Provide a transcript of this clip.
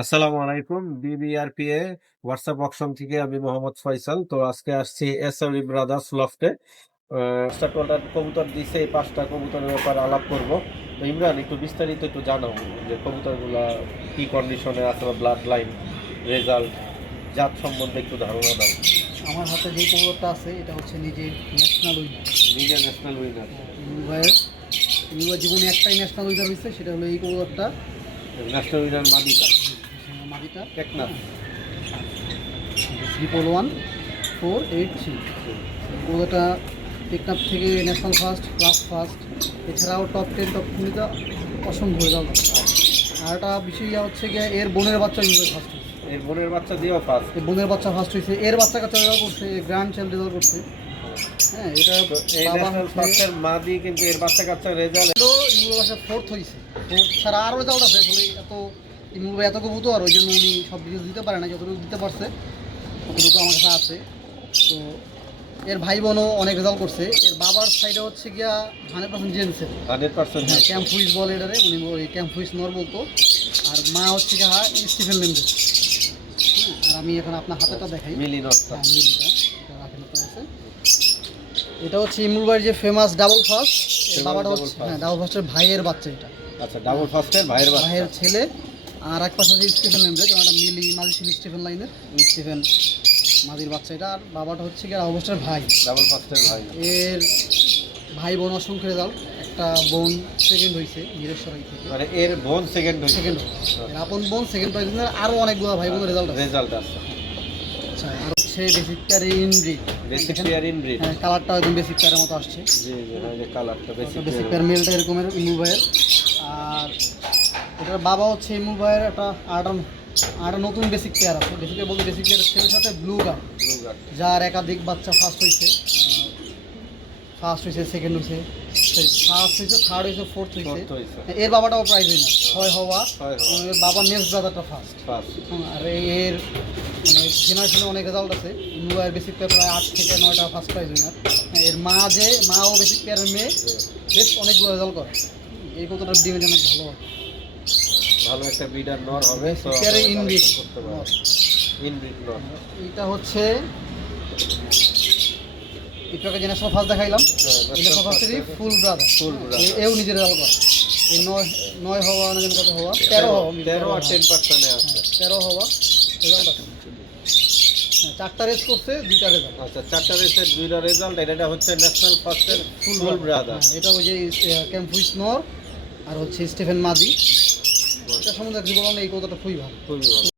আসসালামু আলাইকুম। বিবিআরপিএ WhatsApp auction থেকে আমি মোহাম্মদ ফয়সাল। তো আজকে আসছি এসআরবি ব্রাদার্স লফটে। পাঁচটা টোটাল কবুতর দিছে, এই পাঁচটা কবুতরের ব্যাপারে আলাপ করব। তো ইমরান, একটু বিস্তারিত একটু জানাও যে কবুতরগুলা কি কন্ডিশনে আছে বা ব্লাড লাইন, রেজাল্ট, জাত সম্বন্ধে একটু ধারণা দাও। আমার হাতে যে কবুতরটা আছে এটা হচ্ছে নিজের ন্যাশনাল উইনার। নিজে ন্যাশনাল উইনার। ইনুভাইয়ের জীবনে একটাই ন্যাশনাল উইনার হয়েছে, সেটা হলো এই কবুতরটা। ন্যাশনাল উইনার মাদিটা মাদিটা টেকনাফ 111483। কবুতরটা টেকনাফ থেকে ন্যাশনাল ফার্স্ট, ক্লাস ফার্স্ট, এছাড়াও টপ 10 টপ 20তে অসংখ্য রেজাল্ট আছে। আর একটা বিষয় হচ্ছে গিয়ে এর বোনের বাচ্চা ইনুভাই ফার্স্ট হয়েছে। এর বোনের বাচ্চা দিয়েও ফার্স্ট। এর বোনের বাচ্চা ফার্স্ট হয়েছে, এর বাচ্চা কাচ্চা রেজাল্ট করছে, গ্র্যান্ড চ্যাম্প রেজাল্ট করছে। হ্যাঁ, এটা এই ন্যাশনাল ফার্স্টের মাদি, কিন্তু এর বাচ্চা কাচ্চা রেজাল্ট ইমরুল বাসা ফোর্থ হয়েছে। ফোর্থ ছাড়া আরও রেজাল্ট আছে। আসলে এত ইমরুল ভাই এত কবুতর, ওই জন্য উনি সব কিছু দিতে পারে না, যতটুকু দিতে পারছে ততটুকু আমার কাছে আছে। তো এর ভাই বোনও অনেক রেজাল্ট করছে। এর বাবার সাইডে হচ্ছে গিয়া 100% জেন্সের 100%। হ্যাঁ, ক্যাম্প হুইস বলে এটারে, উনি ওই ক্যাম্প হুইস নর বলতো। আর মা হচ্ছে গিয়া স্টিফেন লেন্ডের। হ্যাঁ, আর আমি এখন আপনার হাতেটা দেখাই। মিলি নটটা। হ্যাঁ, মিলিটা এটা রাখেন আপনার কাছে। এটা হচ্ছে ইমরুল ভাইয়ের যে ফেমাস ডাবল ফার্স্ট। বাবাটা হচ্ছে হ্যাঁ ডাবল ফার্স্টের ভাইয়ের বাচ্চা এটা। আচ্ছা, ডাবল ফার্স্টের ভাইয়ের বাচ্চা। ভাইয়ের ছেলে। আর এক পাশে যে স্টিফেন লেন্ডের, যেমন একটা মিলি মাঝি ছিল স্টিফেন লাইনের, স্টিফেন মাদির বাচ্চা এটা। আর বাবাটা হচ্ছে গিয়ে অবস্থার ভাই, ডাবল ফার্স্টের ভাই। এর ভাই বোন অসংখ্য রেজাল্ট। একটা বোন সেকেন্ড হয়েছে বীরেশ্বরাই থেকে, মানে এর বোন সেকেন্ড হয়েছে। সেকেন্ড আপন বোন সেকেন্ড হয়েছে। আরও অনেকগুলো ভাই বোনের রেজাল্ট আছে। রেজাল্ট আছে। আচ্ছা, আর হচ্ছে বেসিক প্যারে ইনব্রিড। Basic pair inbred. হ্যাঁ, কালারটা একদম বেসিক প্যারের মতো আসছে। জি জি, হ্যাঁ, এই যে কালারটা বেসিক বেসিক পেয়ার। প্যার মেলটা এরকমের ইমরুল ভাইয়ের। আর এটার বাবা হচ্ছে ইমরুল ভাইয়ের একটা নতুন বেসিক পেয়ার আছে। বেসিক পেয়ার বলতে বেসিক পেয়ারের ছেলের সাথে ব্লু গার্ড, ব্লু গার্ড। যার একাধিক বাচ্চা ফার্স্ট হয়েছে, সেকেন্ড হয়েছে, ফার্স্ট হয়েছে, থার্ড হয়েছে, ফোর্থ হয়েছে। এর বাবাটাও প্রাইজ উইনার, 6 হওয়া। এর বাবার নেক্সট ব্রাদারটা ফার্স্ট। আর এর মানে জেনারেশনে অনেক রেজাল্ট আছে। ইমরুল ভাইয়ের বেসিক পেয়ার প্রায় 8 থেকে 9টা ফার্স্ট প্রাইজ উইনার। এর মাও বেসিক পেয়ারের মেয়ে, বেশ অনেকগুলো রেজাল্ট করে। এই কতটা ডিমের জন্য ভালো হয়, ভালো একটা ব্রিডার নর হবে। তো পেয়ারে ইনব্রিড করতে পারবে। ইনব্রিড নর। এটা হচ্ছে একটু আগে ন্যাশনাল ফার্স্ট দেখাইলাম। ন্যাশনাল ফার্স্টেরই ফুল ব্রাদার। এও নিজের রেজাল্ট করে। এই 9 হওয়া না, কত হওয়া, 13 হওয়া, 13 আর 10% আছে। 13 হওয়া রেজাল্ট আছে। চারটা রেস করছে, 2টা রেজাল্ট। আচ্ছা, 4টা রেসের 2টা রেজাল্ট। এটা হচ্ছে ন্যাশনাল ফার্স্টের ফুল ব্রাদার। এটা ওই যে ক্যাম্প হুইস নর আর হচ্ছে স্টিফেন মাদি। এটা সম্বন্ধে কি বললাম, এই কতটা খুবই ভালো। খুবই ভালো।